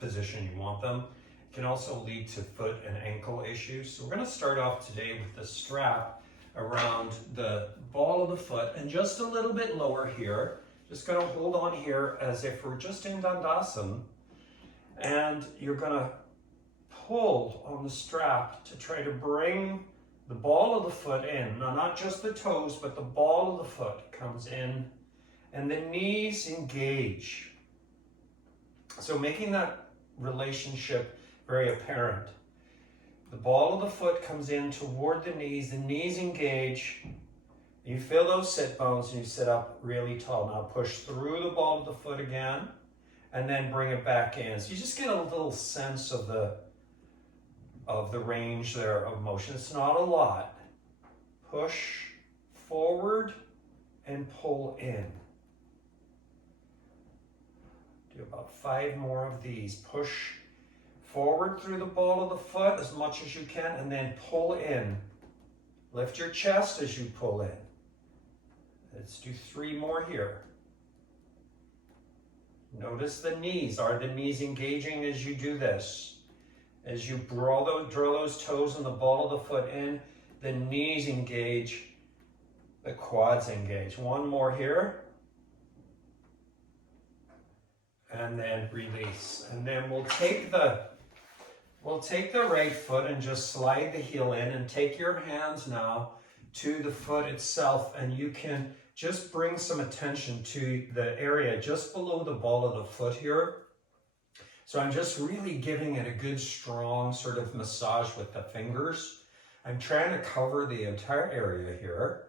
position you want them. It can also lead to foot and ankle issues. So we're going to start off today with the strap around the ball of the foot and just a little bit lower here. Just going to hold on here as if we're just in Dandasana, and you're going to pull on the strap to try to bring the ball of the foot in. Now, not just the toes, but the ball of the foot comes in and the knees engage. So making that relationship very apparent. The ball of the foot comes in toward the knees engage. You feel those sit bones and you sit up really tall. Now push through the ball of the foot again and then bring it back in. So you just get a little sense of the range there of motion. It's not a lot. Push forward and pull in. Do about 5 more of these. Push forward through the ball of the foot as much as you can and then pull in. Lift your chest as you pull in. Let's do 3 more here. Notice the knees. Are the knees engaging as you do this? As you draw those toes and the ball of the foot in, the knees engage, the quads engage. 1 more here. And then release. And then we'll take the right foot and just slide the heel in and take your hands now to the foot itself, and you can just bring some attention to the area just below the ball of the foot here. So I'm just really giving it a good strong sort of massage with the fingers. I'm trying to cover the entire area here.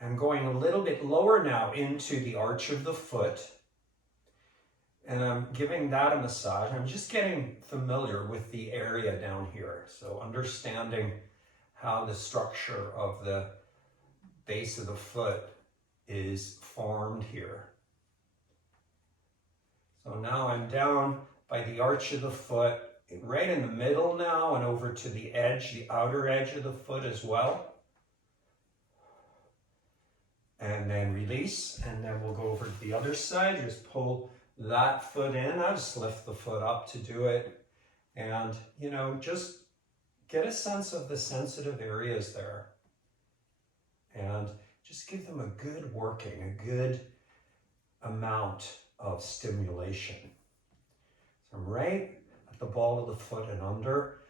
I'm going a little bit lower now into the arch of the foot. And I'm giving that a massage. I'm just getting familiar with the area down here. So understanding how the structure of the base of the foot is formed here. So now I'm down by the arch of the foot, right in the middle now, and over to the edge, the outer edge of the foot as well. And then release, and then we'll go over to the other side. Just pull that foot in. I just lift the foot up to do it. And, you know, just get a sense of the sensitive areas there. And just give them a good working, a good amount of stimulation. So I'm right at the ball of the foot and under,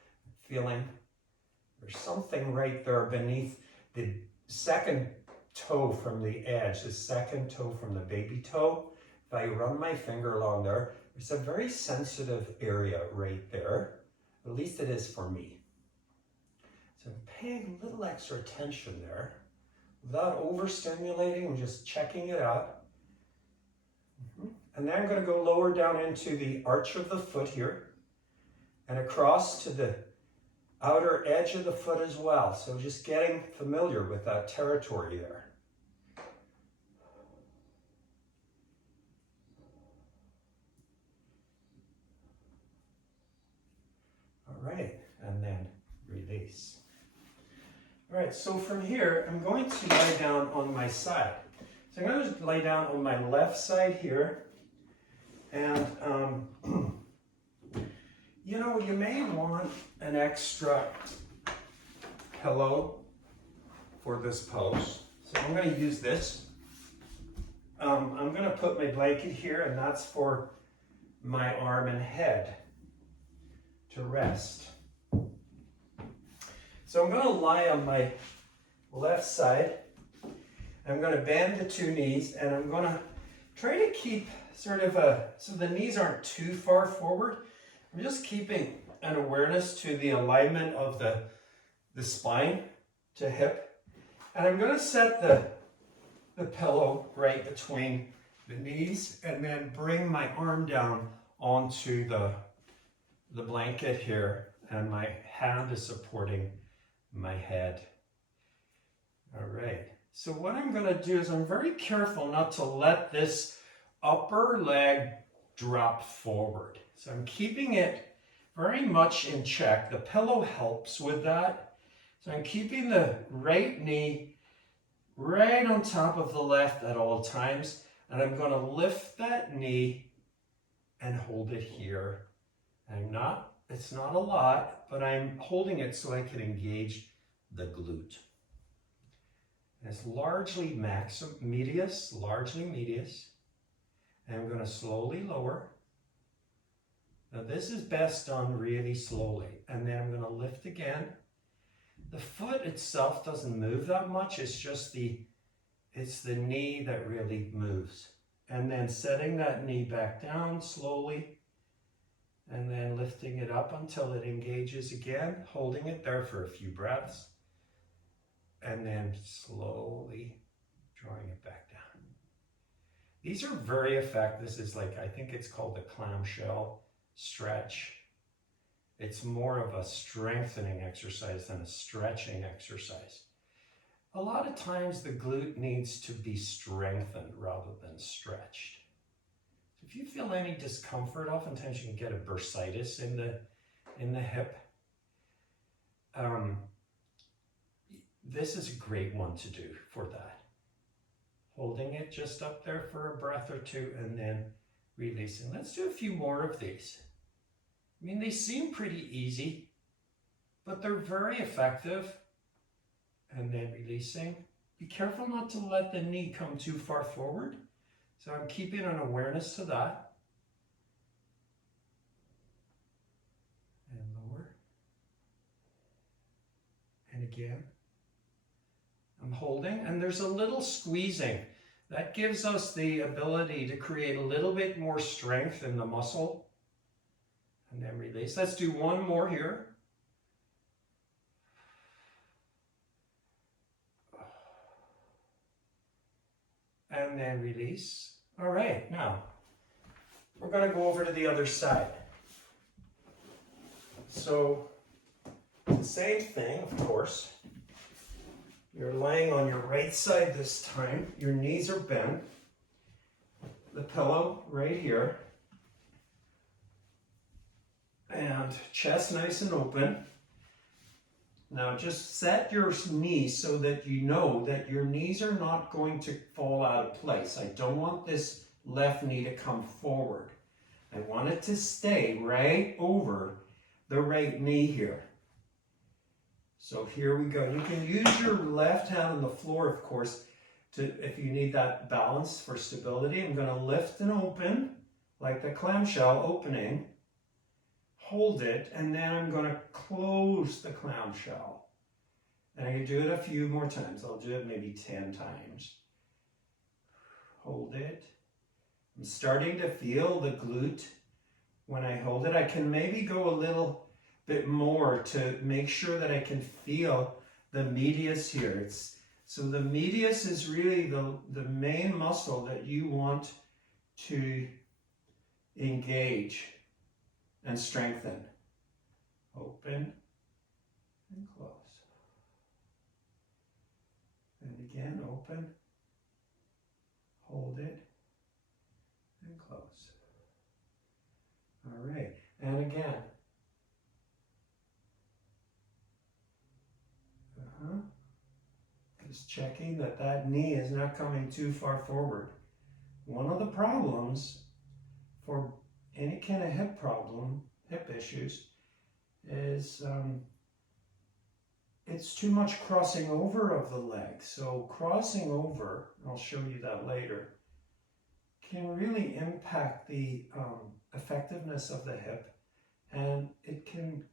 feeling there's something right there beneath the second toe from the edge, the second toe from the baby toe. If I run my finger along there, there's a very sensitive area right there. At least it is for me. So I'm paying a little extra attention there without overstimulating and just checking it out. And then I'm going to go lower down into the arch of the foot here and across to the outer edge of the foot as well. So just getting familiar with that territory there. All right, and then release. All right, so from here, I'm going to lie down on my side. So I'm going to lie down on my left side here. And, you know, you may want an extra pillow for this pose. So I'm going to use this. I'm going to put my blanket here, and that's for my arm and head to rest. So I'm going to lie on my left side. I'm going to bend the 2 knees, and I'm going to try to keep sort of so the knees aren't too far forward. I'm just keeping an awareness to the alignment of the spine to hip. And I'm going to set the pillow right between the knees and then bring my arm down onto the blanket here, and my hand is supporting my head. All right. So what I'm going to do is I'm very careful not to let this upper leg drop forward. So I'm keeping it very much in check. The pillow helps with that. So I'm keeping the right knee right on top of the left at all times. And I'm going to lift that knee and hold it here. It's not a lot, but I'm holding it so I can engage the glute. It's largely medius. And I'm going to slowly lower. Now this is best done really slowly. And then I'm going to lift again. The foot itself doesn't move that much. It's just it's the knee that really moves. And then setting that knee back down slowly. And then lifting it up until it engages again. Holding it there for a few breaths. And then slowly drawing it back down. These are very effective. This is like, I think it's called the clamshell stretch. It's more of a strengthening exercise than a stretching exercise. A lot of times the glute needs to be strengthened rather than stretched. If you feel any discomfort, oftentimes you can get a bursitis in the hip. This is a great one to do for that. Holding it just up there for a breath or two and then releasing. Let's do a few more of these. I mean, they seem pretty easy, but they're very effective. And then releasing. Be careful not to let the knee come too far forward. So I'm keeping an awareness to that. And lower. And again. I'm holding, and there's a little squeezing. That gives us the ability to create a little bit more strength in the muscle. And then release. Let's do one more here. And then release. All right, now we're going to go over to the other side. So the same thing, of course. You're laying on your right side this time. Your knees are bent. The pillow right here. And chest nice and open. Now just set your knees so that you know that your knees are not going to fall out of place. I don't want this left knee to come forward. I want it to stay right over the right knee here. So here we go. You can use your left hand on the floor, of course, if you need that balance for stability. I'm going to lift and open like the clamshell opening. Hold it, and then I'm going to close the clamshell. And I can do it a few more times. I'll do it maybe 10 times. Hold it. I'm starting to feel the glute when I hold it. I can maybe go a little bit more to make sure that I can feel the medius here. So the medius is really the main muscle that you want to engage and strengthen. Open and close. And again, open, hold it, and close. All right, and again. Just checking that that knee is not coming too far forward. One of the problems for any kind of hip problem, hip issues, is it's too much crossing over of the leg. So crossing over, I'll show you that later, can really impact the effectiveness of the hip, and it can,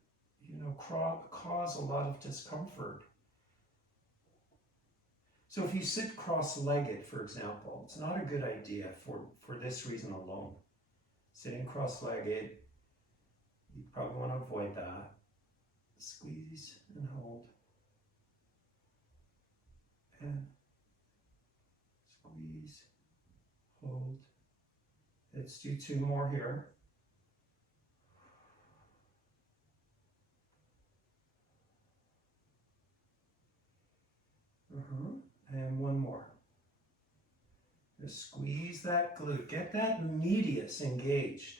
cause a lot of discomfort. So if you sit cross-legged, for example, it's not a good idea for this reason alone. Sitting cross-legged, you probably want to avoid that. Squeeze and hold. And squeeze, hold. Let's do 2 more here. And 1 more. Just squeeze that glute. Get that medius engaged.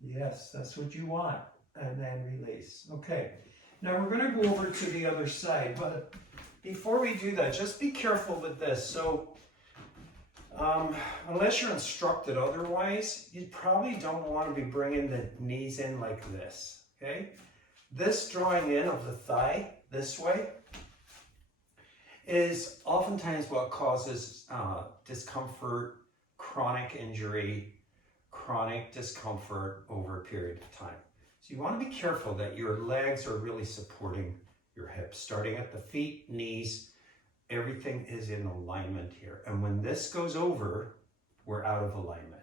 Yes, that's what you want. And then release. Okay. Now we're going to go over to the other side. But before we do that, just be careful with this. So Unless you're instructed otherwise, you probably don't want to be bringing the knees in like this, okay? This drawing in of the thigh this way is oftentimes what causes discomfort, chronic injury, chronic discomfort over a period of time. So you want to be careful that your legs are really supporting your hips, starting at the feet, knees, everything is in alignment here. And when this goes over, we're out of alignment.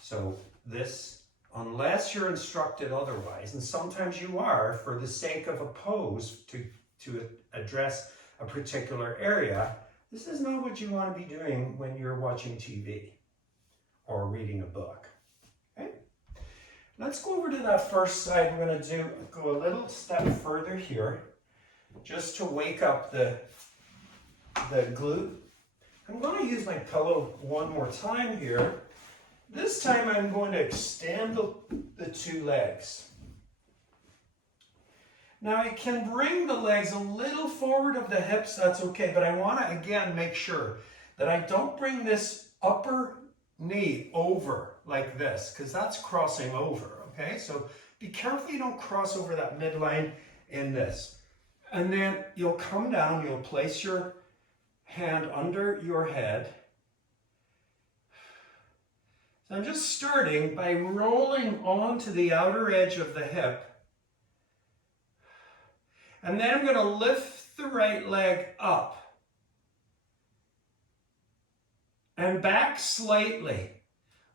So this, unless you're instructed otherwise, and sometimes you are for the sake of a pose to address a particular area, this is not what you want to be doing when you're watching TV or reading a book. Okay? Let's go over to that first side. We're going to go a little step further here, just to wake up the glute. I'm going to use my pillow one more time here. This time I'm going to extend the two legs. Now I can bring the legs a little forward of the hips, that's okay, but I want to again make sure that I don't bring this upper knee over like this, because that's crossing over, okay? So be careful you don't cross over that midline in this. And then you'll come down, you'll place your hand under your head. So I'm just starting by rolling onto the outer edge of the hip. And then I'm going to lift the right leg up and back slightly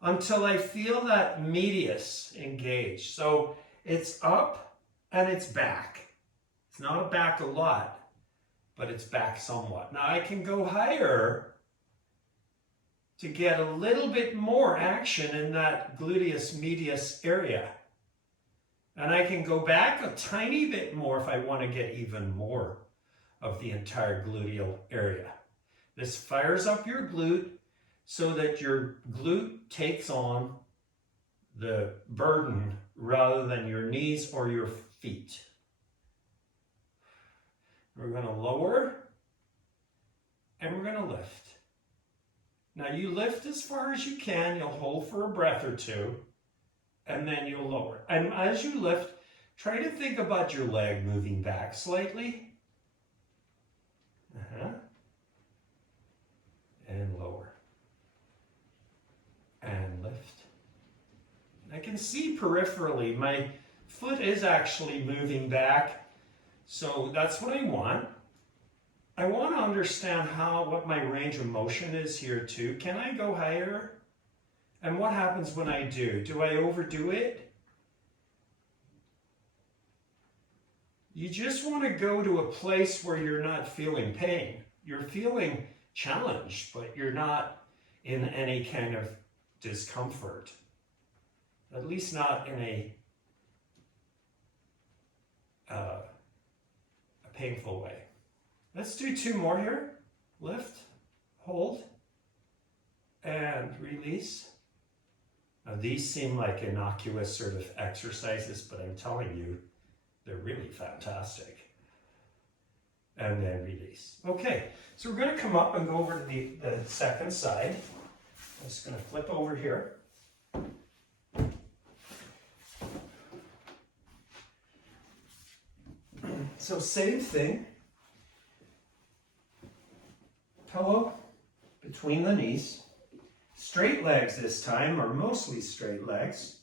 until I feel that medius engage. So it's up and it's back. It's not back a lot, but it's back somewhat. Now I can go higher to get a little bit more action in that gluteus medius area. And I can go back a tiny bit more if I want to get even more of the entire gluteal area. This fires up your glute so that your glute takes on the burden rather than your knees or your feet. We're going to lower and we're going to lift. Now you lift as far as you can. You'll hold for a breath or two. And then you'll lower. And as you lift, try to think about your leg moving back slightly. And lower. And lift. I can see peripherally my foot is actually moving back. So that's what I want. I want to understand what my range of motion is here too. Can I go higher? And what happens when I do? Do I overdo it? You just want to go to a place where you're not feeling pain. You're feeling challenged, but you're not in any kind of discomfort. At least not in a painful way. Let's do two more here. Lift, hold, and release. Now these seem like innocuous sort of exercises, but I'm telling you, they're really fantastic. And then release. Okay, so we're going to come up and go over to the second side. I'm just going to flip over here. So same thing. Pillow between the knees. Straight legs this time, or mostly straight legs.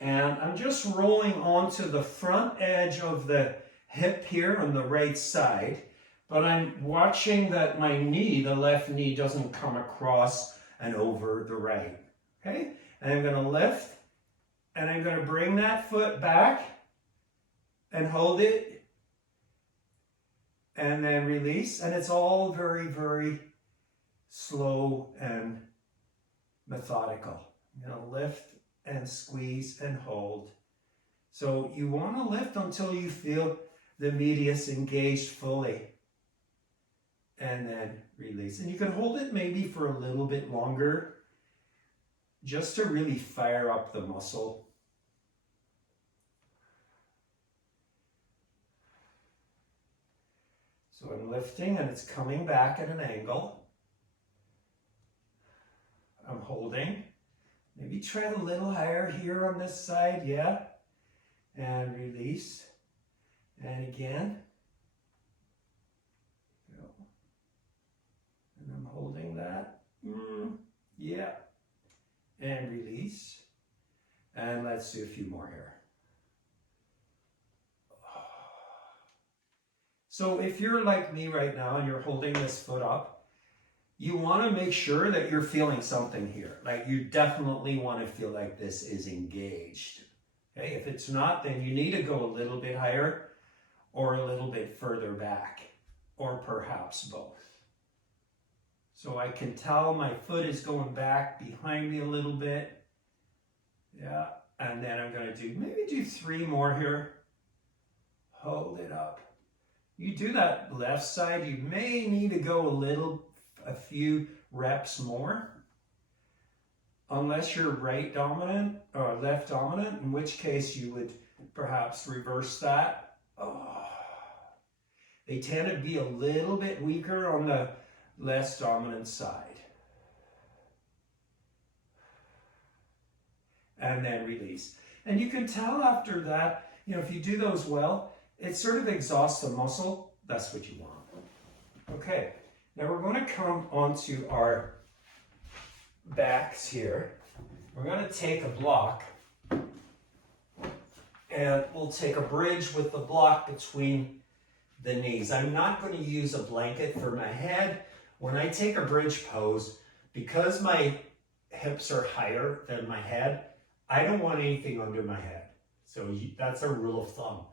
And I'm just rolling onto the front edge of the hip here on the right side, but I'm watching that my knee, the left knee, doesn't come across and over the right. Okay? And I'm going to lift, and I'm going to bring that foot back and hold it, and then release. And it's all very, very slow and methodical. I'm going to lift and squeeze and hold. So you want to lift until you feel the medius engaged fully. And then release. And you can hold it maybe for a little bit longer, just to really fire up the muscle. So I'm lifting and it's coming back at an angle. holding. Maybe try a little higher here on this side, yeah. And release. And again. Go. And I'm holding that. Yeah. And release. And let's do a few more here. So if you're like me right now and you're holding this foot up, you want to make sure that you're feeling something here. Like you definitely want to feel like this is engaged. Okay, if it's not, then you need to go a little bit higher or a little bit further back, or perhaps both. So I can tell my foot is going back behind me a little bit. Yeah, and then I'm going to maybe do 3 more here. Hold it up. You do that left side, you may need to go a few reps more. Unless you're right dominant or left dominant, in which case you would perhaps reverse that. They tend to be a little bit weaker on the less dominant side. And then release. And you can tell after that, if you do those well, it sort of exhausts the muscle. That's what you want. Okay, now we're going to come onto our backs here. We're going to take a block and we'll take a bridge with the block between the knees. I'm not going to use a blanket for my head. When I take a bridge pose, because my hips are higher than my head, I don't want anything under my head. So that's a rule of thumb.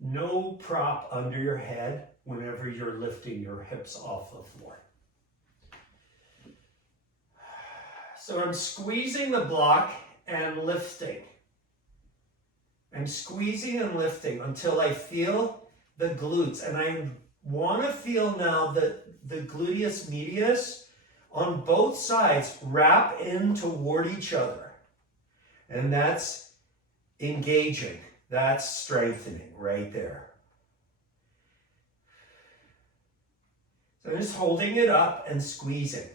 No prop under your head whenever you're lifting your hips off the floor. So I'm squeezing the block and lifting. I'm squeezing and lifting until I feel the glutes. And I want to feel now that the gluteus medius on both sides wrap in toward each other. And that's engaging. That's strengthening right there. So I'm just holding it up and squeezing.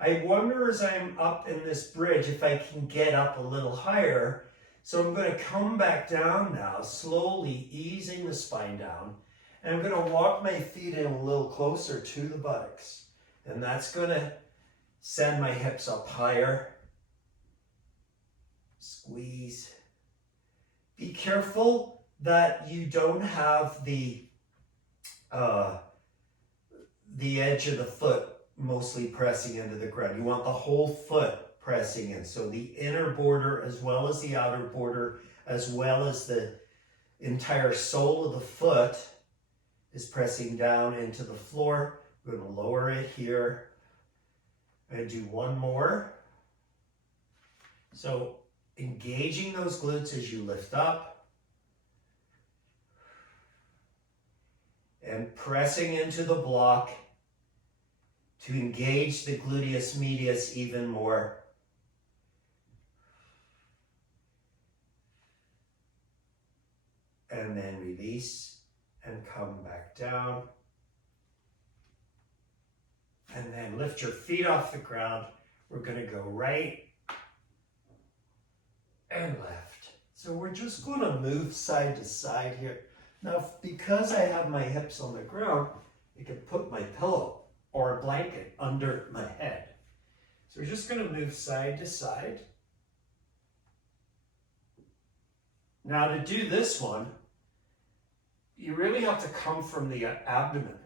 I wonder as I'm up in this bridge if I can get up a little higher. So I'm going to come back down now, slowly easing the spine down. And I'm going to walk my feet in a little closer to the buttocks. And that's going to send my hips up higher. Squeeze. Be careful that you don't have the edge of the foot mostly pressing into the ground. You want the whole foot pressing in. So the inner border as well as the outer border as well as the entire sole of the foot is pressing down into the floor. We're going to lower it here. I'm going to do one more. So engaging those glutes as you lift up and pressing into the block to engage the gluteus medius even more. And then release and come back down. And then lift your feet off the ground. We're going to go right and left. So we're just going to move side to side here. Now, because I have my hips on the ground, I can put my pillow or a blanket under my head. So we're just going to move side to side. Now to do this one, you really have to come from the abdomen.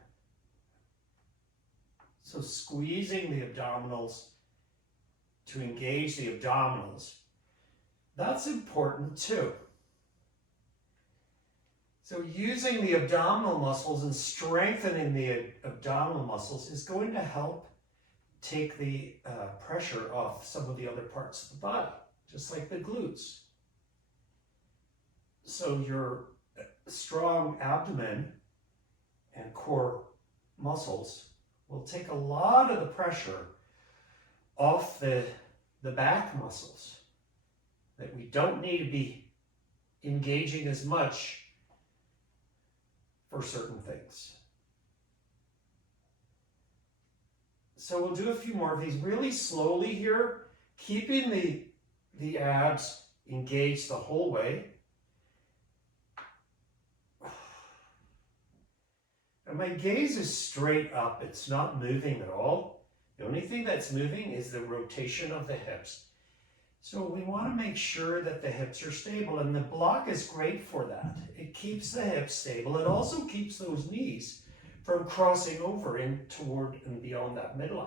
So squeezing the abdominals to engage the abdominals. That's important too. So using the abdominal muscles and strengthening the abdominal muscles is going to help take the pressure off some of the other parts of the body, just like the glutes. So your strong abdomen and core muscles will take a lot of the pressure off the back muscles that we don't need to be engaging as much for certain things. So we'll do a few more of these really slowly here, keeping the abs engaged the whole way. And my gaze is straight up. It's not moving at all. The only thing that's moving is the rotation of the hips. So we want to make sure that the hips are stable, and the block is great for that. It keeps the hips stable. It also keeps those knees from crossing over in toward and beyond that midline.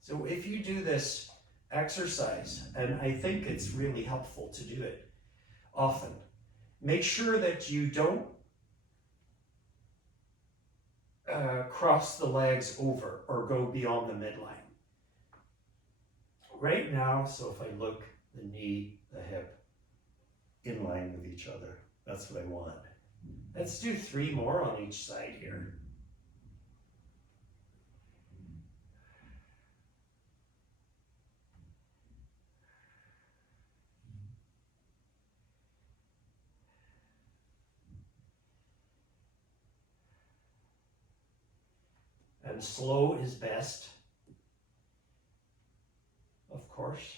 So if you do this exercise, and I think it's really helpful to do it often, make sure that you don't cross the legs over or go beyond the midline. Right now, so if I look, the knee, the hip, in line with each other. That's what I want. Let's do 3 more on each side here. And slow is best, of course.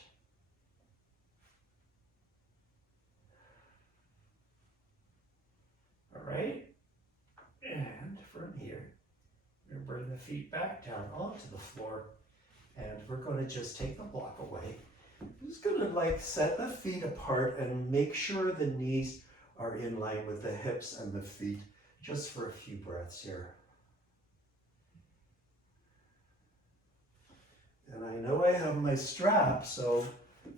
All right, and from here, we're going to bring the feet back down onto the floor, and we're going to just take the block away. I'm just going to like set the feet apart and make sure the knees are in line with the hips and the feet, just for a few breaths here. And I know I have my strap, so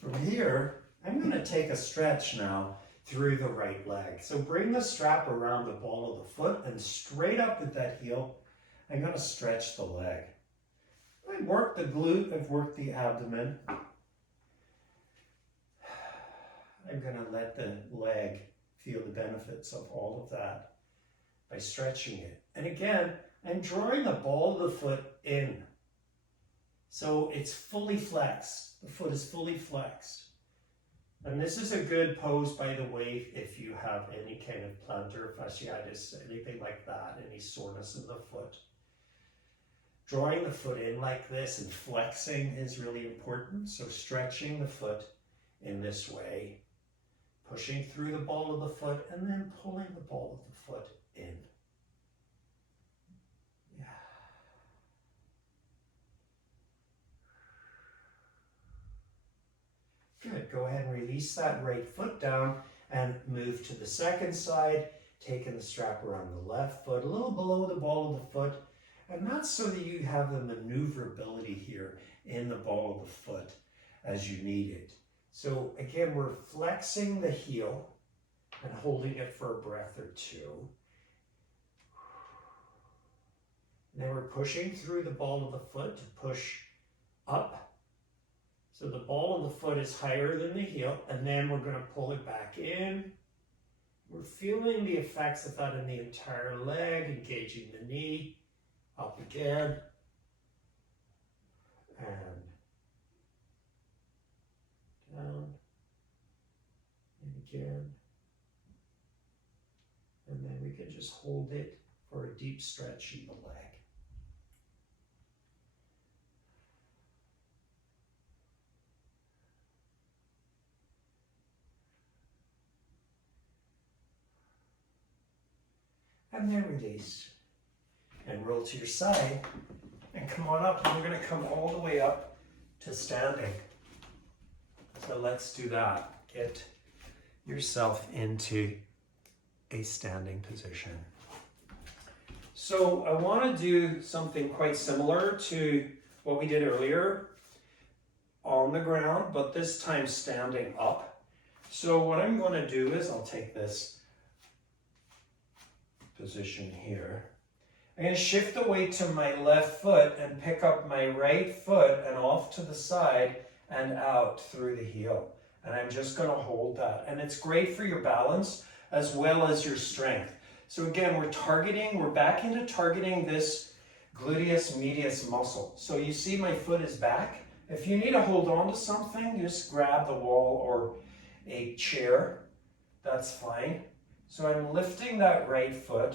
from here, I'm going to take a stretch now through the right leg. So bring the strap around the ball of the foot and straight up with that heel, I'm going to stretch the leg. I've worked the glute, I've worked the abdomen. I'm going to let the leg feel the benefits of all of that by stretching it. And again, I'm drawing the ball of the foot in. So it's fully flexed. The foot is fully flexed. And this is a good pose, by the way, if you have any kind of plantar fasciitis, anything like that, any soreness in the foot. Drawing the foot in like this and flexing is really important. So stretching the foot in this way, pushing through the ball of the foot, and then pulling the ball of the foot in. Good, go ahead and release that right foot down and move to the second side, taking the strap around the left foot, a little below the ball of the foot, and that's so that you have the maneuverability here in the ball of the foot as you need it. So again, we're flexing the heel and holding it for a breath or two. And then we're pushing through the ball of the foot to push up. So the ball of the foot is higher than the heel, and then we're going to pull it back in. We're feeling the effects of that in the entire leg, engaging the knee, up again, and down, and again. And then we can just hold it for a deep stretch in the leg. And then release. And roll to your side. And come on up. And we're going to come all the way up to standing. So let's do that. Get yourself into a standing position. So I want to do something quite similar to what we did earlier on the ground, but this time standing up. So what I'm going to do is I'll take this position here. I'm going to shift the weight to my left foot and pick up my right foot and off to the side and out through the heel. And I'm just going to hold that. And it's great for your balance as well as your strength. So again, we're back into targeting this gluteus medius muscle. So you see my foot is back. If you need to hold on to something, just grab the wall or a chair. That's fine. So I'm lifting that right foot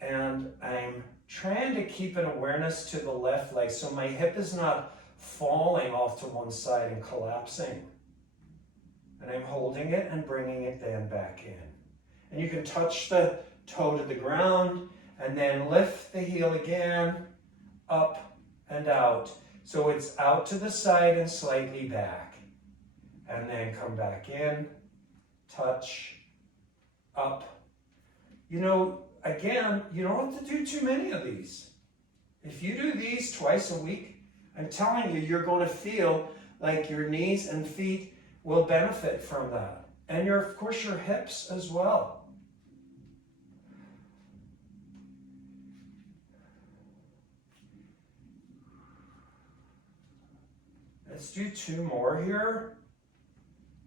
and I'm trying to keep an awareness to the left leg so my hip is not falling off to one side and collapsing. And I'm holding it and bringing it then back in. And you can touch the toe to the ground and then lift the heel again, up and out. So it's out to the side and slightly back. And then come back in, touch, up. You know, again, you don't have to do too many of these. If you do these twice a week, I'm telling you, you're going to feel like your knees and feet will benefit from that. And of course, your hips as well. Let's do 2 more here.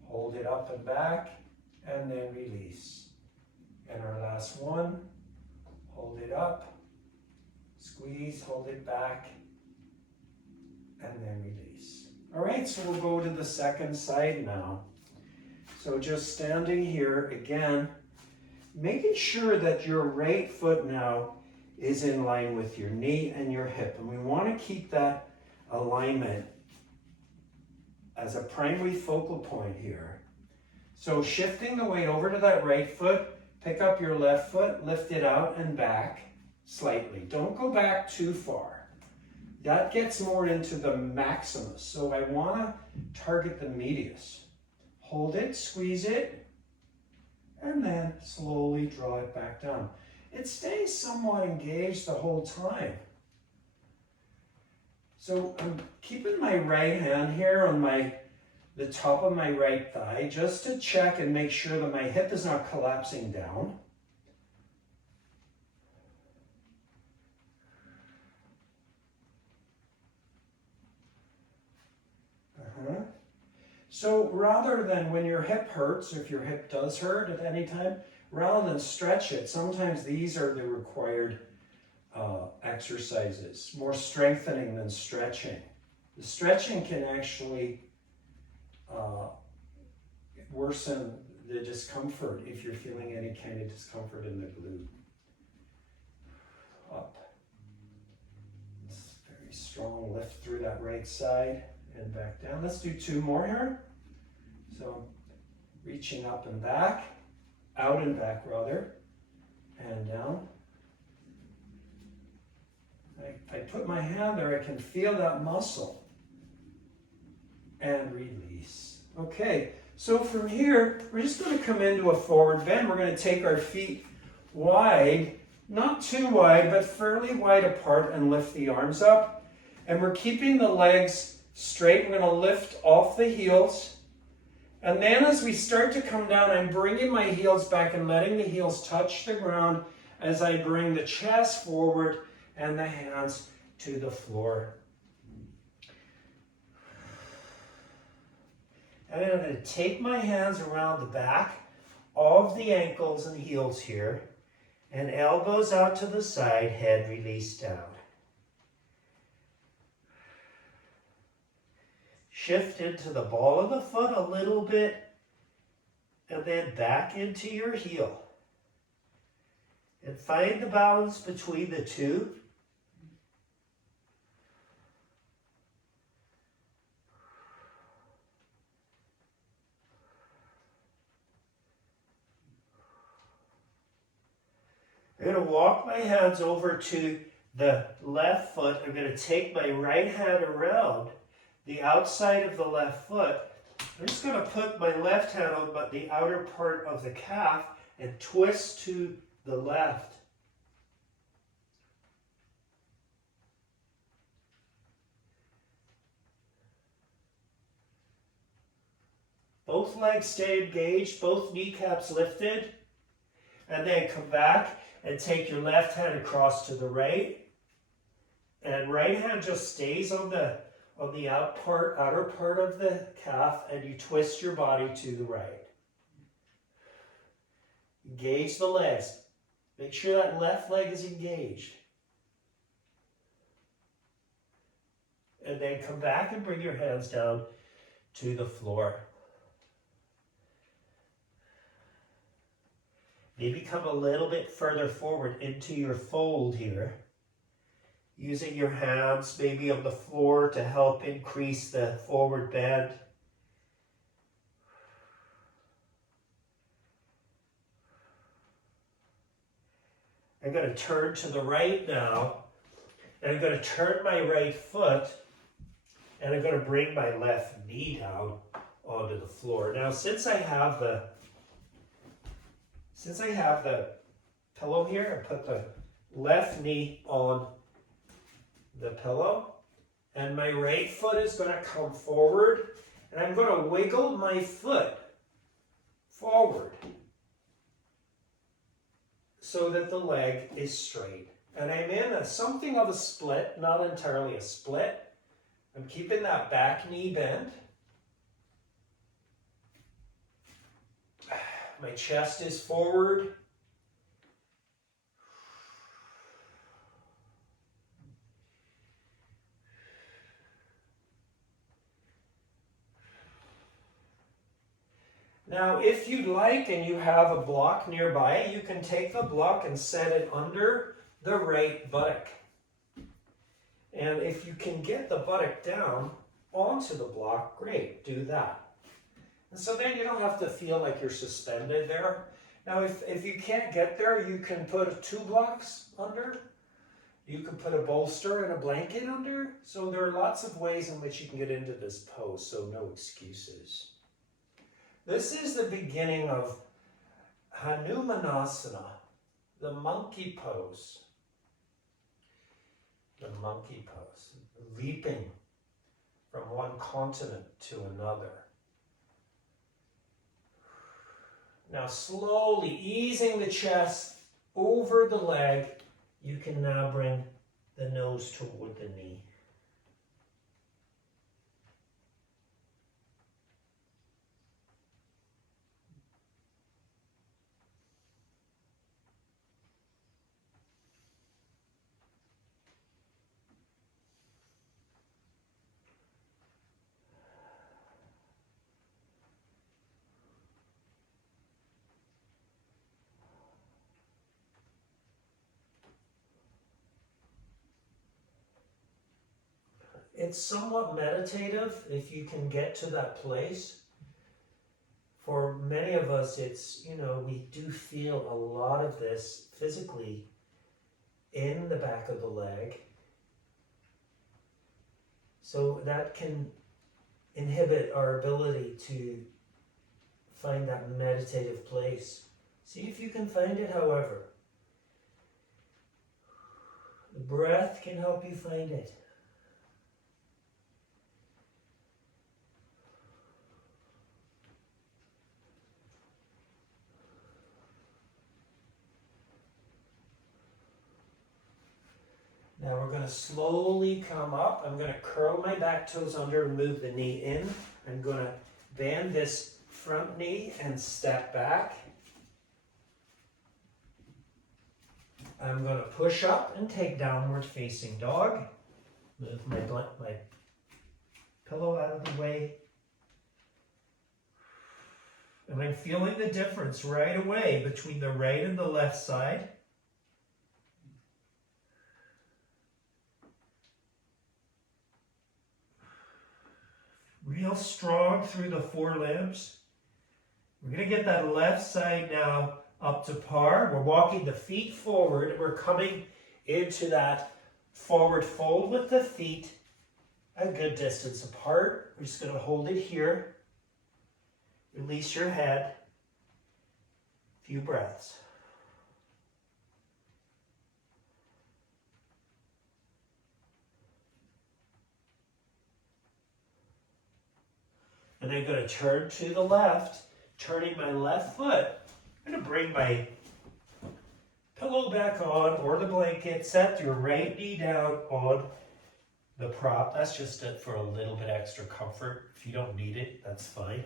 Hold it up and back, and then release. And our last one, hold it up, squeeze, hold it back, and then release. All right, so we'll go to the second side now. So just standing here again, making sure that your right foot now is in line with your knee and your hip. And we want to keep that alignment as a primary focal point here. So shifting the weight over to that right foot, pick up your left foot, lift it out and back slightly. Don't go back too far. That gets more into the maximus. So I want to target the medius. Hold it, squeeze it, and then slowly draw it back down. It stays somewhat engaged the whole time. So I'm keeping my right hand here on the top of my right thigh just to check and make sure that my hip is not collapsing down. So rather than when your hip hurts, if your hip does hurt at any time, rather than stretch it, sometimes these are the required exercises, more strengthening than stretching. The stretching can actually worsen the discomfort if you're feeling any kind of discomfort in the glute. Up. It's very strong lift through that right side and back down. Let's do 2 more here. So reaching up and back, out and back rather, and down. I put my hand there, I can feel that muscle. And release. Okay, so from here, we're just going to come into a forward bend. We're going to take our feet wide, not too wide, but fairly wide apart, and lift the arms up. And we're keeping the legs straight. We're going to lift off the heels. And then as we start to come down, I'm bringing my heels back and letting the heels touch the ground as I bring the chest forward and the hands to the floor. And I'm going to take my hands around the back of the ankles and heels here, and elbows out to the side, head released down. Shift into the ball of the foot a little bit, and then back into your heel. And find the balance between the two. I'm going to walk my hands over to the left foot. I'm going to take my right hand around the outside of the left foot. I'm just going to put my left hand on the outer part of the calf and twist to the left. Both legs stay engaged, both kneecaps lifted. And then come back and take your left hand across to the right. And right hand just stays on the outer part of the calf, and you twist your body to the right. Engage the legs. Make sure that left leg is engaged. And then come back and bring your hands down to the floor. Maybe come a little bit further forward into your fold here. using your hands maybe on the floor to help increase the forward bend. I'm going to turn to the right now, and I'm going to turn my right foot, and I'm going to bring my left knee down onto the floor. Now, since I have the pillow here, I put the left knee on the pillow, and my right foot is going to come forward, and I'm going to wiggle my foot forward so that the leg is straight. And I'm in something of a split, not entirely a split. I'm keeping that back knee bent. My chest is forward. Now, if you'd like and you have a block nearby, you can take the block and set it under the right buttock. And if you can get the buttock down onto the block, great, do that. And so then you don't have to feel like you're suspended there. Now, if you can't get there, you can put 2 blocks under. You can put a bolster and a blanket under. So there are lots of ways in which you can get into this pose, so no excuses. This is the beginning of Hanumanasana, the monkey pose. The monkey pose, leaping from one continent to another. Now slowly easing the chest over the leg, you can now bring the nose toward the knee. It's somewhat meditative if you can get to that place. For many of us, it's, we do feel a lot of this physically in the back of the leg. So that can inhibit our ability to find that meditative place. See if you can find it, however. The breath can help you find it. Now we're going to slowly come up. I'm going to curl my back toes under and move the knee in. I'm going to bend this front knee and step back. I'm going to push up and take downward facing dog. Move my pillow out of the way. And I'm feeling the difference right away between the right and the left side. Real strong through the forelimbs. We're going to get that left side now up to par. We're walking the feet forward and we're coming into that forward fold with the feet a good distance apart. We're just going to hold it here. Release your head. A few breaths. And I'm going to turn to the left, turning my left foot. I'm going to bring my pillow back on or the blanket. Set your right knee down on the prop. That's just it for a little bit extra comfort. If you don't need it, that's fine.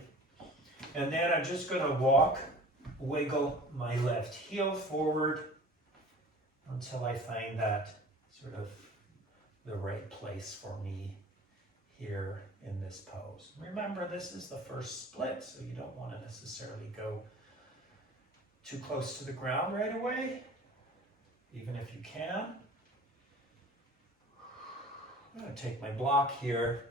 And then I'm just going to wiggle my left heel forward until I find that sort of the right place for me here in this pose. Remember, this is the first split, so you don't want to necessarily go too close to the ground right away, even if you can. I'm going to take my block here.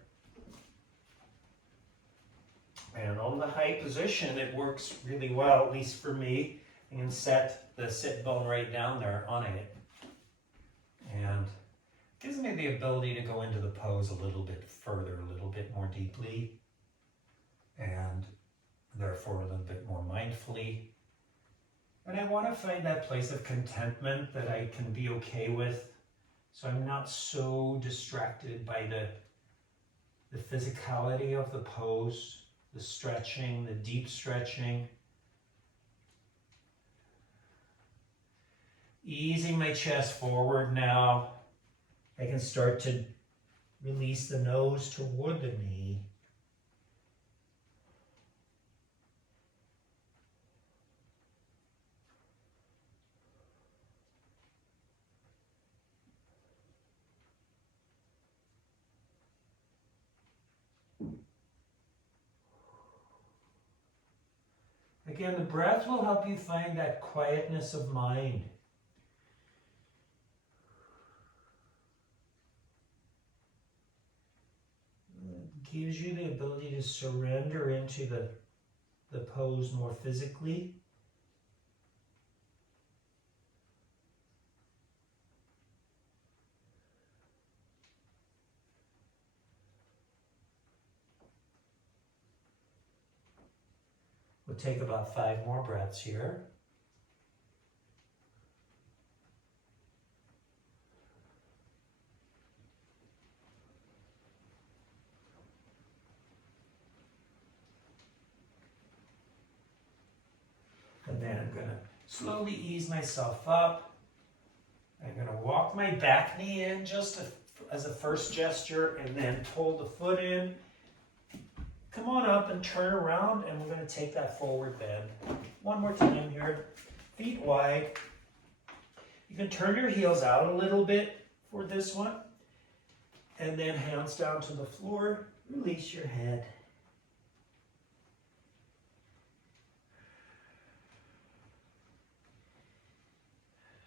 And on the high position, it works really well, at least for me. You can set the sit bone right down there on it. And gives me the ability to go into the pose a little bit further, a little bit more deeply, and therefore a little bit more mindfully. And I want to find that place of contentment that I can be okay with, so I'm not so distracted by the physicality of the pose, the stretching, the deep stretching. Easing my chest forward now. I can start to release the nose toward the knee. Again, the breath will help you find that quietness of mind. It gives you the ability to surrender into the pose more physically. We'll take about 5 more breaths here. And then I'm going to slowly ease myself up. I'm going to walk my back knee in just as a first gesture, and then pull the foot in. Come on up and turn around, and we're going to take that forward bend. One more time here. Feet wide. You can turn your heels out a little bit for this one. And then hands down to the floor. Release your head.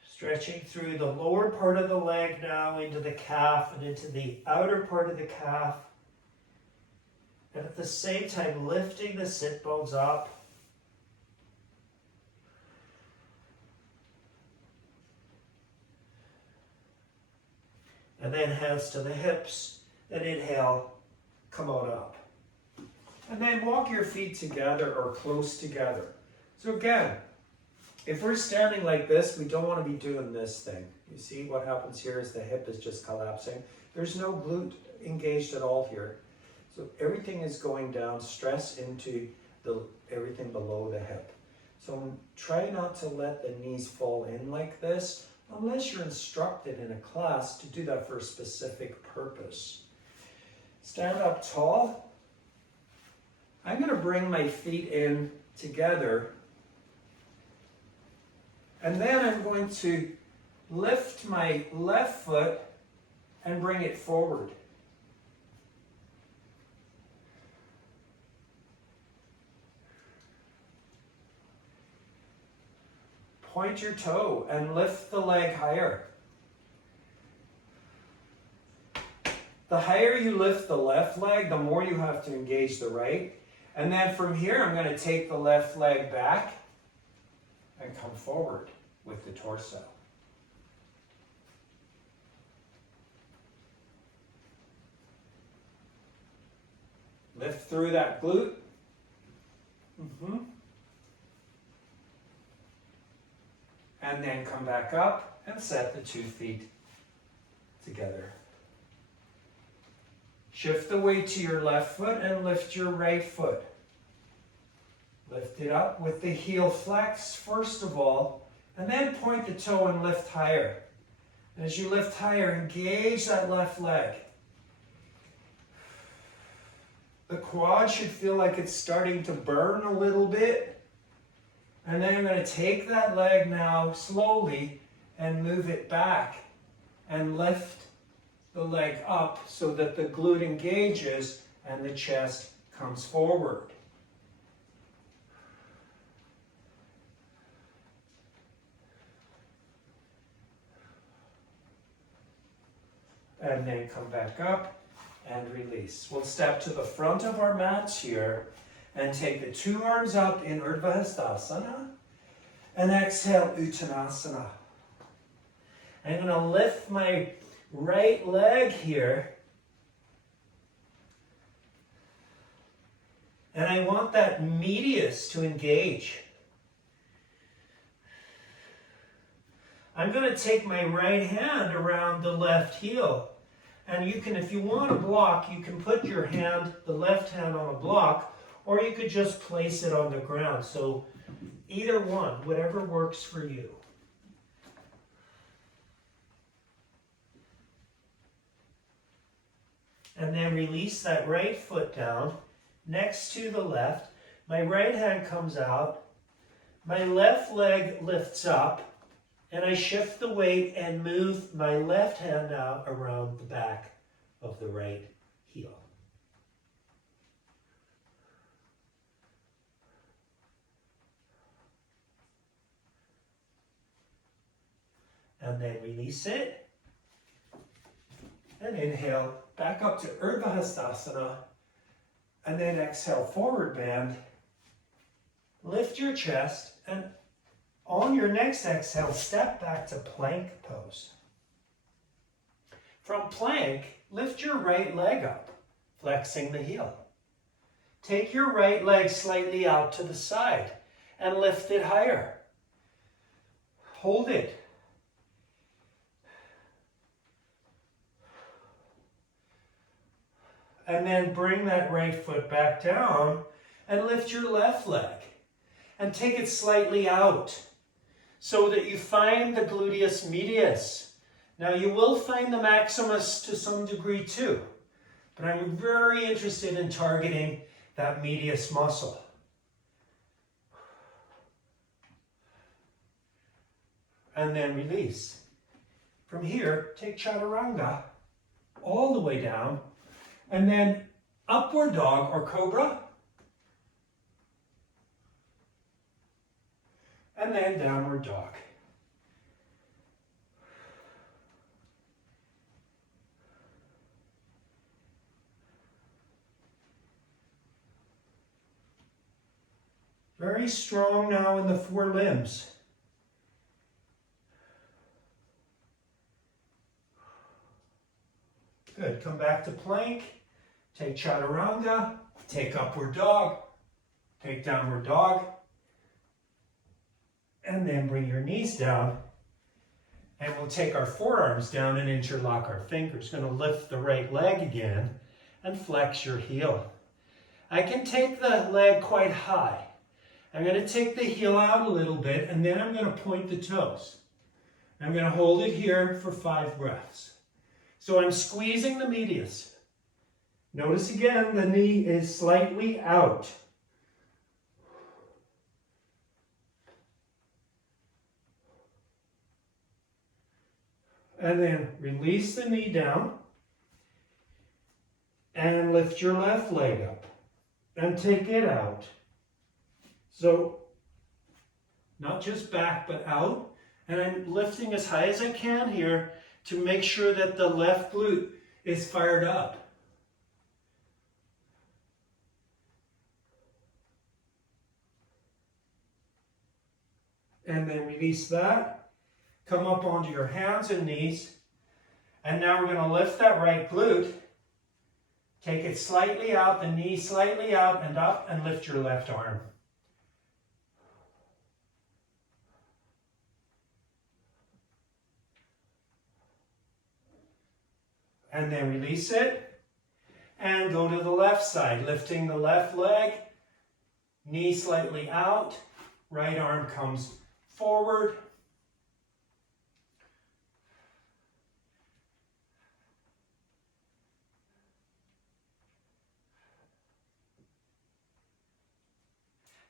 Stretching through the lower part of the leg now into the calf and into the outer part of the calf. And at the same time, lifting the sit bones up. And then hands to the hips. Then inhale, come on up. And then walk your feet together or close together. So again, if we're standing like this, we don't want to be doing this thing. You see what happens here is the hip is just collapsing. There's no glute engaged at all here. So everything is going down, stress into everything below the hip. So try not to let the knees fall in like this, unless you're instructed in a class to do that for a specific purpose. Stand up tall. I'm going to bring my feet in together. And then I'm going to lift my left foot and bring it forward. Point your toe and lift the leg higher. The higher you lift the left leg, the more you have to engage the right. And then from here, I'm going to take the left leg back and come forward with the torso. Lift through that glute. And then come back up and set the 2 feet together. Shift the weight to your left foot and lift your right foot. Lift it up with the heel flex first of all, and then point the toe and lift higher. And as you lift higher, engage that left leg. The quad should feel like it's starting to burn a little bit. And then I'm going to take that leg now slowly and move it back and lift the leg up so that the glute engages and the chest comes forward. And then come back up and release. We'll step to the front of our mats here and take the two arms up in Urdhva Hastasana and exhale Uttanasana. I'm going to lift my right leg here, and I want that medius to engage. I'm going to take my right hand around the left heel. And you can, if you want to block, you can put your hand, the left hand on a block, or you could just place it on the ground. So either one, whatever works for you. And then release that right foot down next to the left. My right hand comes out. My left leg lifts up. And I shift the weight and move my left hand now around the back of the right heel. And then release it. And inhale back up to Urdhva Hastasana. And then exhale, forward bend. Lift your chest, and on your next exhale, step back to plank pose. From plank, lift your right leg up, flexing the heel. Take your right leg slightly out to the side and lift it higher. Hold it. And then bring that right foot back down and lift your left leg and take it slightly out, so that you find the gluteus medius. Now you will find the maximus to some degree too, but I'm very interested in targeting that medius muscle. And then release. From here, take chaturanga all the way down, and then upward dog or cobra, and then downward dog. Very strong now in the four limbs. Good. Come back to plank. Take chaturanga. Take upward dog. Take downward dog. And then bring your knees down. And we'll take our forearms down and interlock our fingers. Going to lift the right leg again and flex your heel. I can take the leg quite high. I'm going to take the heel out a little bit, and then I'm going to point the toes. I'm going to hold it here for 5 breaths. So I'm squeezing the medius. Notice again, the knee is slightly out. And then release the knee down and lift your left leg up and take it out. So not just back, but out. And I'm lifting as high as I can here to make sure that the left glute is fired up. And then release that. Come up onto your hands and knees. And now we're going to lift that right glute. Take it slightly out, the knee slightly out and up, and lift your left arm. And then release it. And go to the left side, lifting the left leg, knee slightly out, right arm comes forward.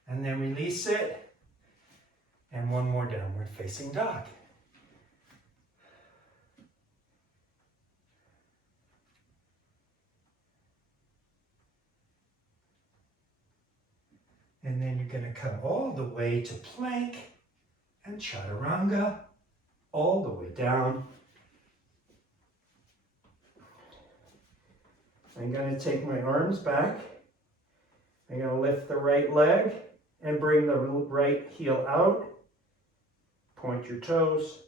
And then release it. And one more downward facing dog. And then you're going to come all the way to plank and chaturanga, all the way down. I'm going to take my arms back. I'm going to lift the right leg and bring the right heel out. Point your toes.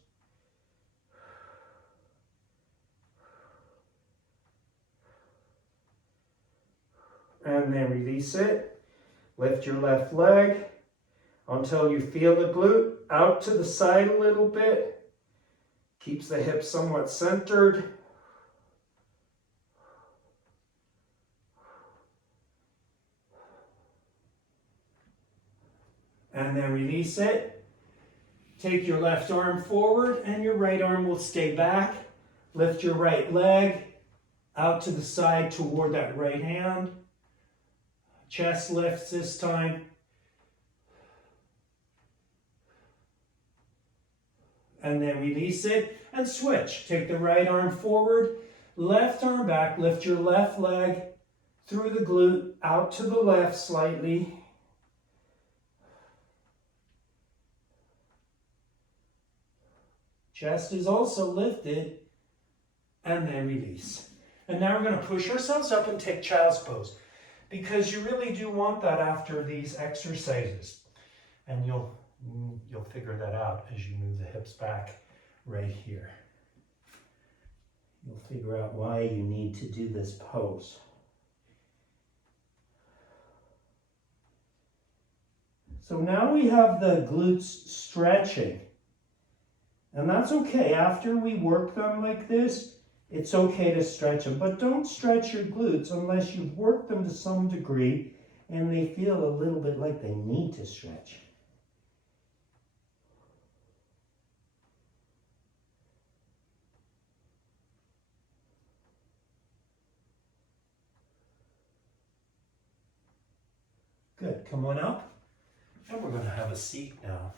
And then release it. Lift your left leg until you feel the glute out to the side a little bit. Keeps the hips somewhat centered. And then release it. Take your left arm forward and your right arm will stay back. Lift your right leg out to the side toward that right hand. Chest lifts this time. And then release it and switch. Take the right arm forward, left arm back. Lift your left leg through the glute, out to the left slightly. Chest is also lifted, and then release. And now we're going to push ourselves up and take child's pose, because you really do want that after these exercises. And you'll figure that out as you move the hips back right here. You'll figure out why you need to do this pose. So now we have the glutes stretching. And that's okay. After we work them like this, it's okay to stretch them. But don't stretch your glutes unless you've worked them to some degree and they feel a little bit like they need to stretch. Good. Come on up. And we're going to have a seat now.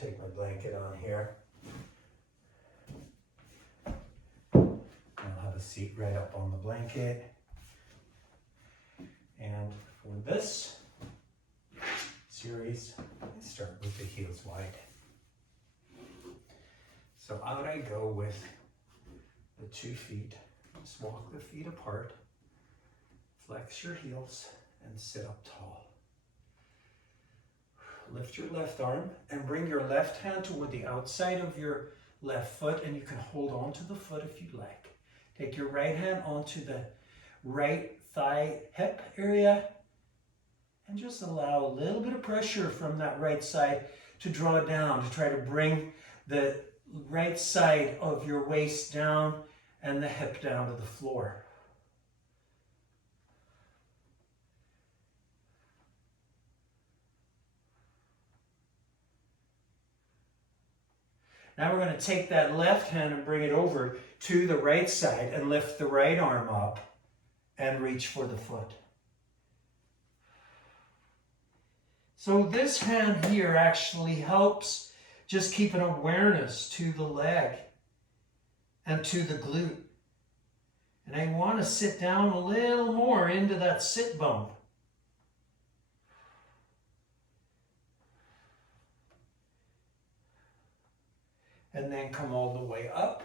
Take my blanket on here. I'll have a seat right up on the blanket. And for this series, I start with the heels wide. So out I go with the 2 feet. Just walk the feet apart, flex your heels, and sit up tall. Lift your left arm and bring your left hand toward the outside of your left foot, and you can hold on to the foot if you like. Take your right hand onto the right thigh hip area and just allow a little bit of pressure from that right side to draw it down, to try to bring the right side of your waist down and the hip down to the floor. Now we're going to take that left hand and bring it over to the right side and lift the right arm up and reach for the foot. So this hand here actually helps just keep an awareness to the leg and to the glute. And I want to sit down a little more into that sit bone. And then come all the way up.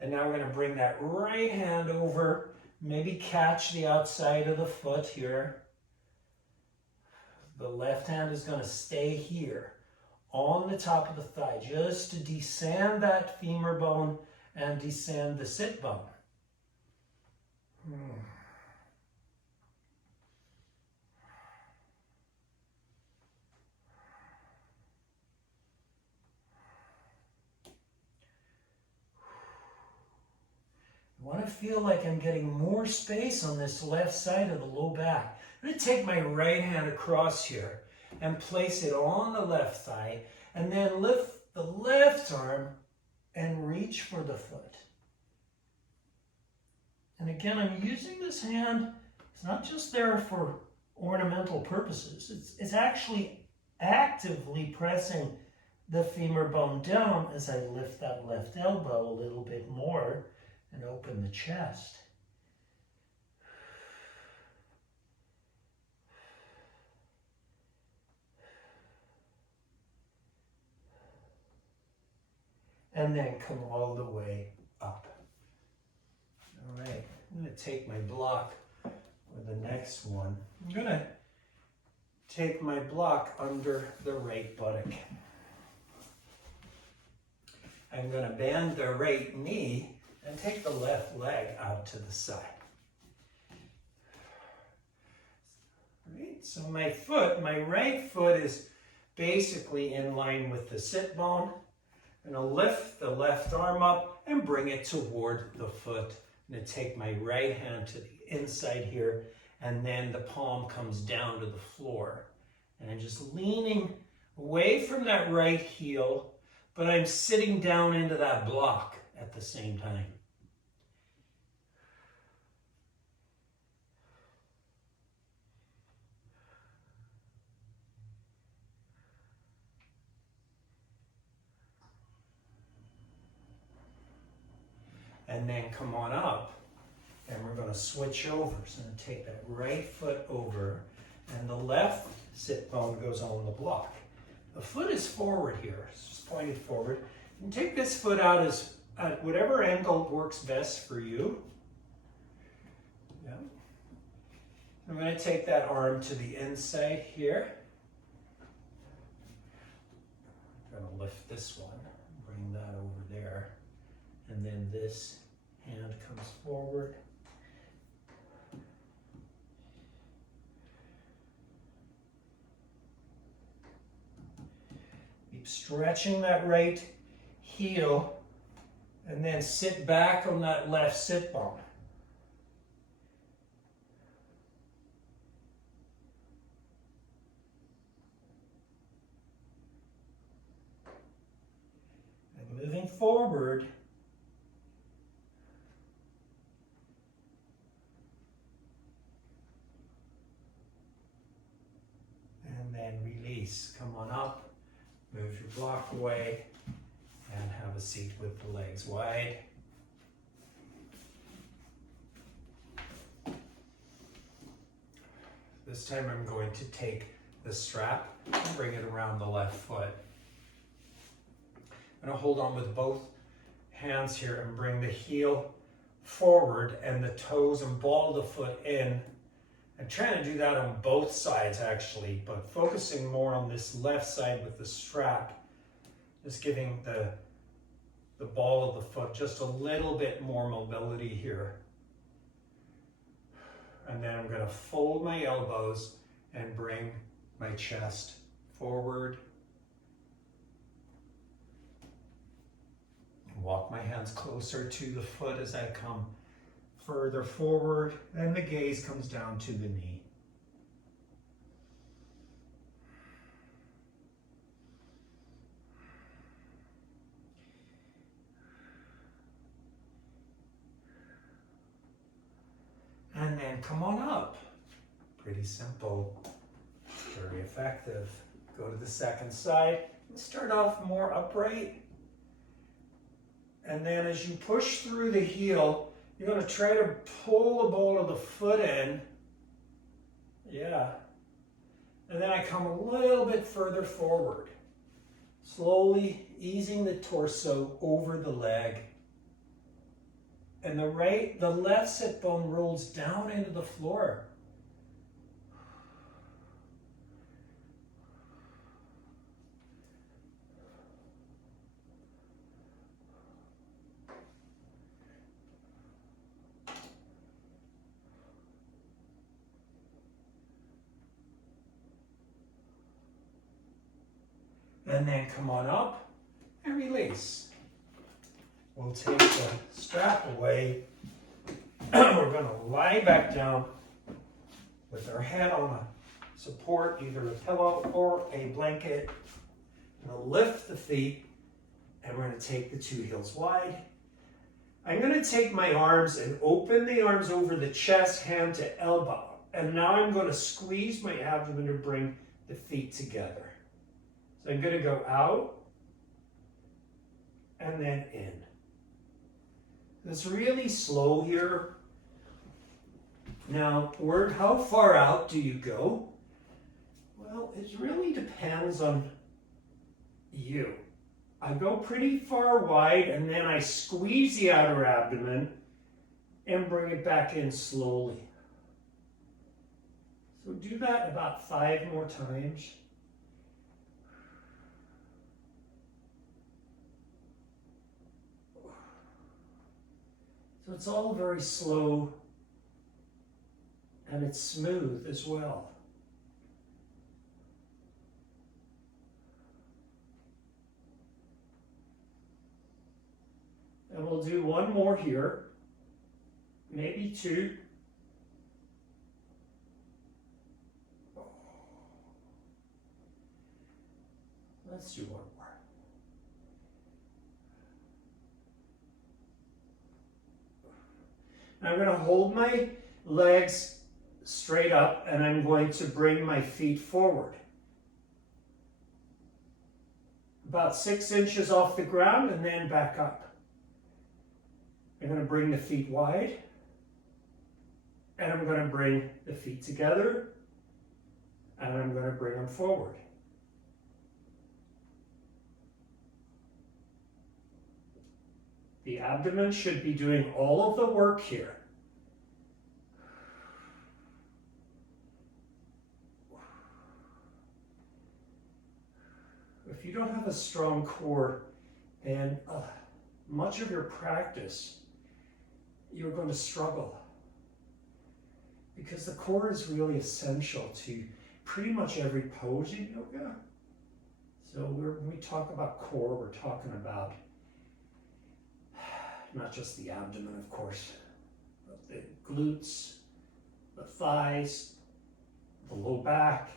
And now we're going to bring that right hand over, maybe catch the outside of the foot here. The left hand is going to stay here on the top of the thigh, just to descend that femur bone and descend the sit bone. I want to feel like I'm getting more space on this left side of the low back. I'm going to take my right hand across here and place it on the left thigh, and then lift the left arm and reach for the foot. And again, I'm using this hand, it's not just there for ornamental purposes. It's actually actively pressing the femur bone down as I lift that left elbow a little bit more and open the chest. And then come all the way up. All right, I'm going to take my block for the next one. I'm going to take my block under the right buttock. I'm going to bend the right knee and take the left leg out to the side. Right, so my right foot is basically in line with the sit bone. I'm going to lift the left arm up and bring it toward the foot. I'm going to take my right hand to the inside here, and then the palm comes down to the floor. And I'm just leaning away from that right heel, but I'm sitting down into that block at the same time. And then come on up, and we're going to switch over. So I'm going to take that right foot over, and the left sit bone goes on the block. The foot is forward here, it's just pointed forward. And take this foot out at whatever angle works best for you. Yeah. I'm going to take that arm to the inside here. I'm going to lift this one, bring that over there, and then this hand comes forward. Keep stretching that right heel, and then sit back on that left sit bone. And moving forward, and then release. Come on up, move your block away, and have a seat with the legs wide. This time I'm going to take the strap and bring it around the left foot. I'm going to hold on with both hands here and bring the heel forward and the toes and ball of the foot in. I'm trying to do that on both sides actually, but focusing more on this left side with the strap, just giving the ball of the foot just a little bit more mobility here. And then I'm going to fold my elbows and bring my chest forward. Walk my hands closer to the foot as I come further forward, and the gaze comes down to the knee. And then come on up. Pretty simple, very effective. Go to the second side and start off more upright. And then as you push through the heel, you're going to try to pull the ball of the foot in. Yeah. And then I come a little bit further forward. Slowly easing the torso over the leg. And the left sit bone rolls down into the floor. And then come on up and release. We'll take the strap away. We're going to lie back down with our head on a support, either a pillow or a blanket. I'm going to lift the feet, and we're going to take the two heels wide. I'm going to take my arms and open the arms over the chest, hand to elbow. And now I'm going to squeeze my abdomen to bring the feet together. So I'm going to go out and then in. It's really slow here. Now, how far out do you go? Well, it really depends on you. I go pretty far wide and then I squeeze the outer abdomen and bring it back in slowly. So do that about 5 more times. So it's all very slow and it's smooth as well. And we'll do one more here, maybe 2. Let's do one more. I'm going to hold my legs straight up and I'm going to bring my feet forward. About 6 inches off the ground and then back up. I'm going to bring the feet wide and I'm going to bring the feet together and I'm going to bring them forward. The abdomen should be doing all of the work here. If you don't have a strong core, then much of your practice, you're going to struggle. Because the core is really essential to pretty much every pose in yoga. So when we talk about core, we're talking about not just the abdomen, of course, but the glutes, the thighs, the low back.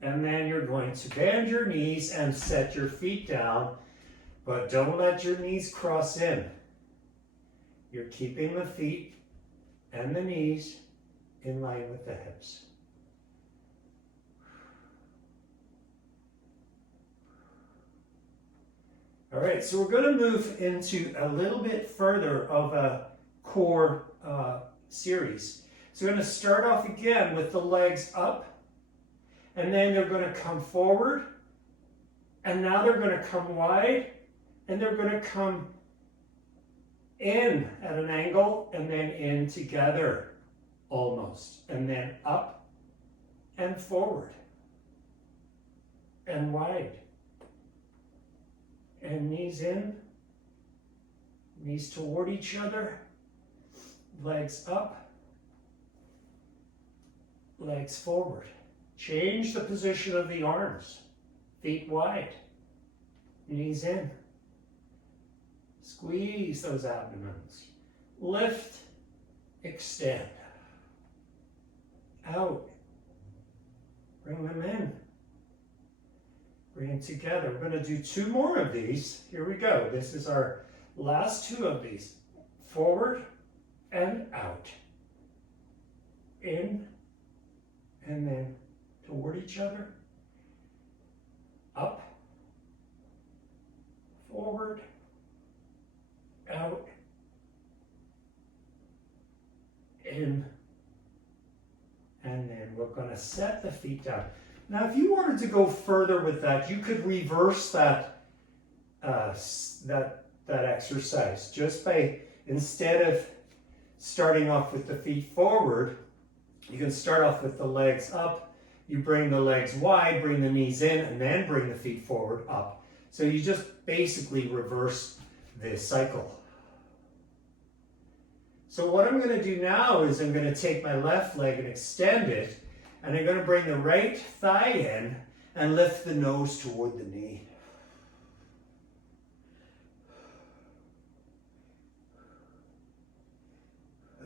And then you're going to bend your knees and set your feet down, but don't let your knees cross in. You're keeping the feet and the knees in line with the hips. All right, so we're going to move into a little bit further of a core series. So we're going to start off again with the legs up, and then they're going to come forward, and now they're going to come wide, and they're going to come in at an angle, and then in together almost, and then up and forward, and wide. And knees in, knees toward each other, legs up, legs forward. Change the position of the arms, feet wide, knees in. Squeeze those abdomens. Lift, extend. Out. Bring them in. Bring them together. We're going to do 2 more of these. Here we go. This is our last 2 of these. Forward and out. In and then toward each other. Up. Forward. Out. In. And then we're going to set the feet down. Now, if you wanted to go further with that, you could reverse that exercise just by, instead of starting off with the feet forward, you can start off with the legs up. You bring the legs wide, bring the knees in, and then bring the feet forward up. So you just basically reverse this cycle. So what I'm going to do now is I'm going to take my left leg and extend it. And I'm going to bring the right thigh in and lift the nose toward the knee.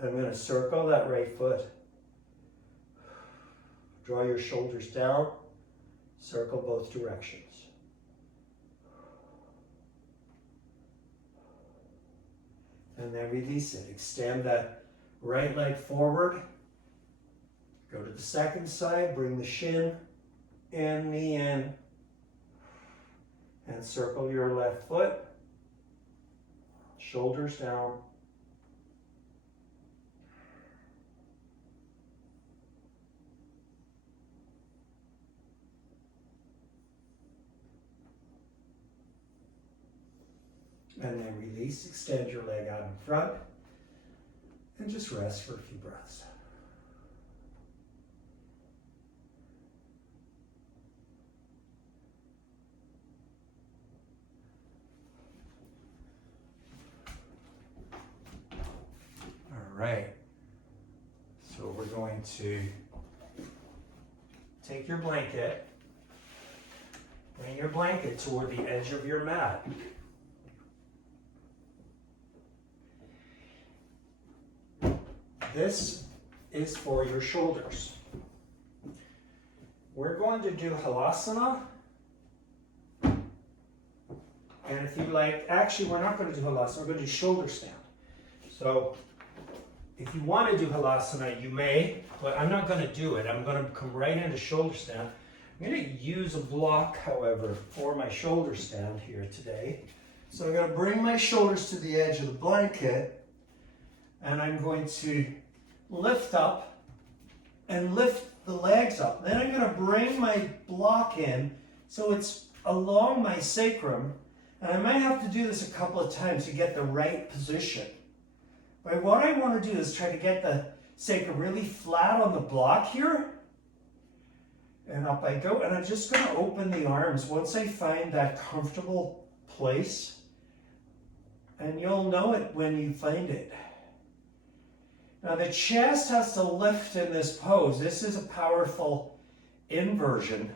I'm going to circle that right foot. Draw your shoulders down. Circle both directions. And then release it. Extend that right leg forward. Go to the second side, bring the shin and knee in, and circle your left foot, shoulders down. And then release, extend your leg out in front, and just rest for a few breaths. All right, so we're going to take your blanket, bring your blanket toward the edge of your mat. This is for your shoulders. We're going to do halasana. And if you like, actually we're not going to do halasana, we're going to do shoulder stand. So if you want to do halasana, you may, but I'm not going to do it. I'm going to come right into shoulder stand. I'm going to use a block, however, for my shoulder stand here today. So I'm going to bring my shoulders to the edge of the blanket, and I'm going to lift up and lift the legs up. Then I'm going to bring my block in so it's along my sacrum, and I might have to do this a couple of times to get the right position. But what I want to do is try to get the sacrum really flat on the block here. And up I go, and I'm just going to open the arms once I find that comfortable place. And you'll know it when you find it. Now the chest has to lift in this pose. This is a powerful inversion.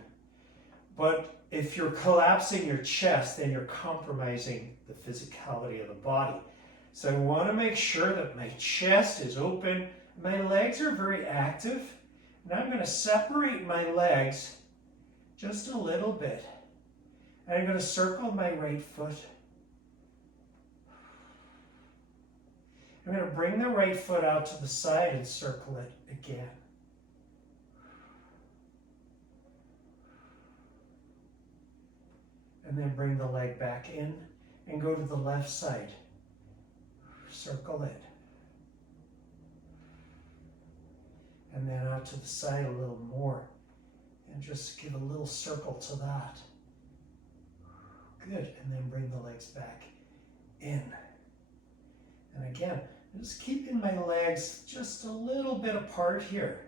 But if you're collapsing your chest, then you're compromising the physicality of the body. So I want to make sure that my chest is open. My legs are very active. And I'm going to separate my legs just a little bit. And I'm going to circle my right foot. I'm going to bring the right foot out to the side and circle it again. And then bring the leg back in and go to the left side. Circle it. And then out to the side a little more. And just give a little circle to that. Good. And then bring the legs back in. And again, I'm just keeping my legs just a little bit apart here.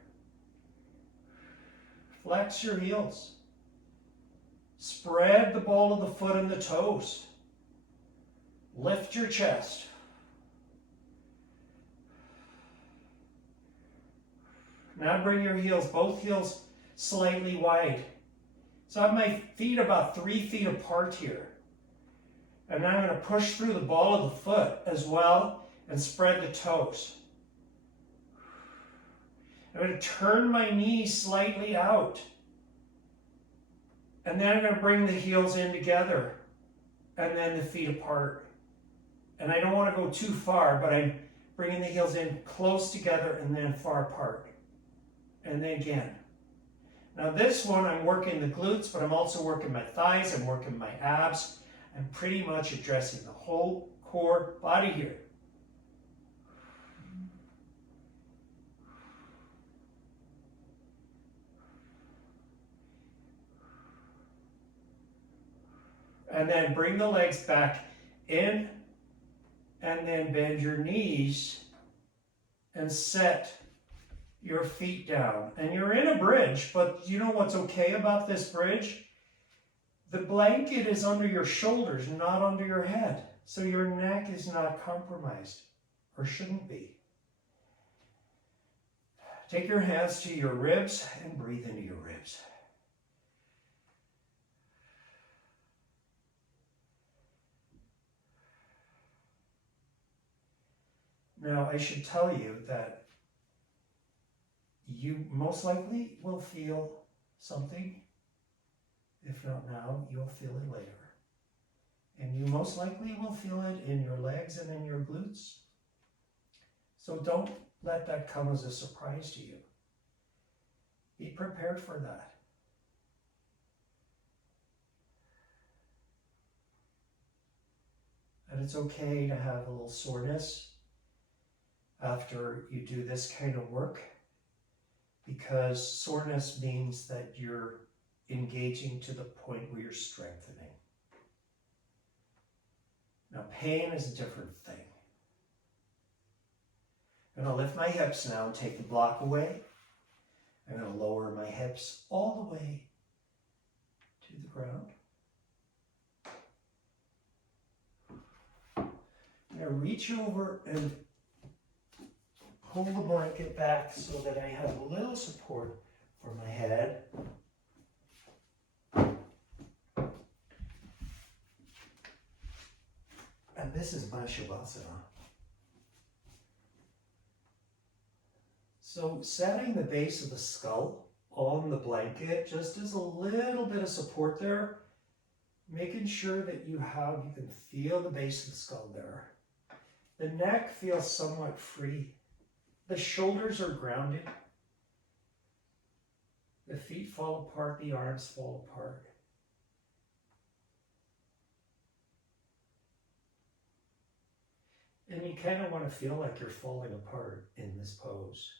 Flex your heels. Spread the ball of the foot and the toes. Lift your chest. Now bring your heels, both heels slightly wide. So I have my feet about 3 feet apart here. And now I'm going to push through the ball of the foot as well and spread the toes. I'm going to turn my knees slightly out. And then I'm going to bring the heels in together and then the feet apart. And I don't want to go too far, but I'm bringing the heels in close together and then far apart. And then again. Now this one, I'm working the glutes, but I'm also working my thighs, I'm working my abs. I'm pretty much addressing the whole core body here. And then bring the legs back in, and then bend your knees and set your feet down. And you're in a bridge, but you know what's okay about this bridge? The blanket is under your shoulders, not under your head. So your neck is not compromised, or shouldn't be. Take your hands to your ribs and breathe into your ribs. Now, I should tell you that you most likely will feel something. If not now, you'll feel it later. And you most likely will feel it in your legs and in your glutes. So don't let that come as a surprise to you. Be prepared for that. And it's okay to have a little soreness after you do this kind of work, because soreness means that you're engaging to the point where you're strengthening. Now pain is a different thing. I'm going to lift my hips now and take the block away. I'm going to lower my hips all the way to the ground. I'm going to reach over and pull the blanket back so that I have a little support for my head. And this is my Shavasana. So setting the base of the skull on the blanket just as a little bit of support there, making sure that you can feel the base of the skull there. The neck feels somewhat free. The shoulders are grounded. The feet fall apart, the arms fall apart. And you kind of want to feel like you're falling apart in this pose.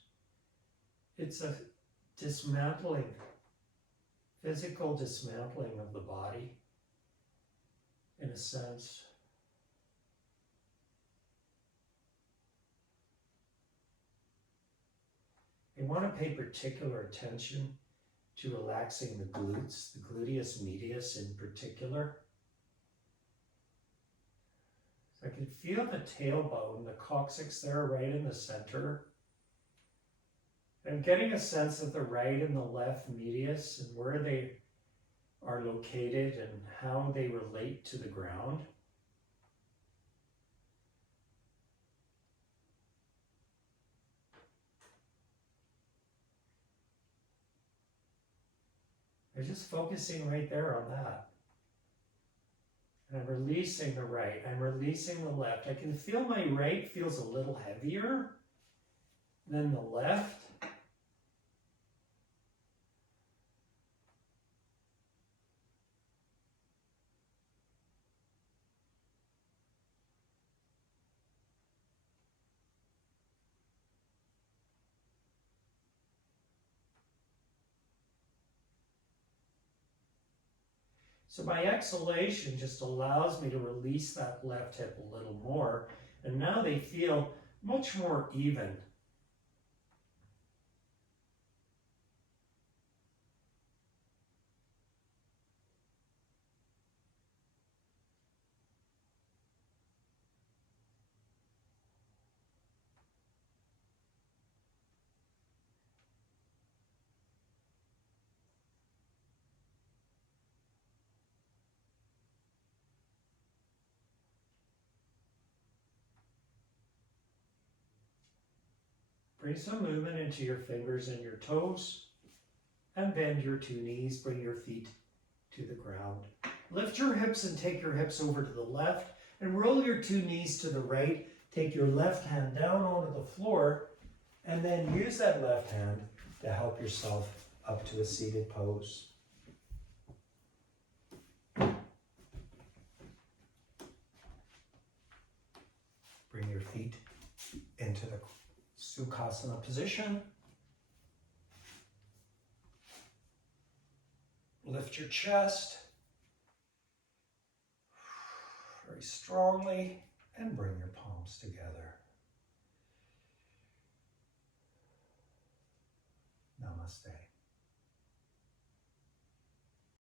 It's a dismantling, physical dismantling of the body, in a sense. You want to pay particular attention to relaxing the glutes, the gluteus medius in particular. So I can feel the tailbone, the coccyx there right in the center. I'm getting a sense of the right and the left medius and where they are located and how they relate to the ground. I'm just focusing right there on that. And I'm releasing the right, I'm releasing the left. I can feel my right feels a little heavier than the left. So my exhalation just allows me to release that left hip a little more. And now they feel much more even. Bring some movement into your fingers and your toes, and bend your two knees, bring your feet to the ground. Lift your hips and take your hips over to the left, and roll your two knees to the right. Take your left hand down onto the floor, and then use that left hand to help yourself up to a seated pose. Bring your feet into the Sukhasana position. Lift your chest very strongly and bring your palms together. Namaste.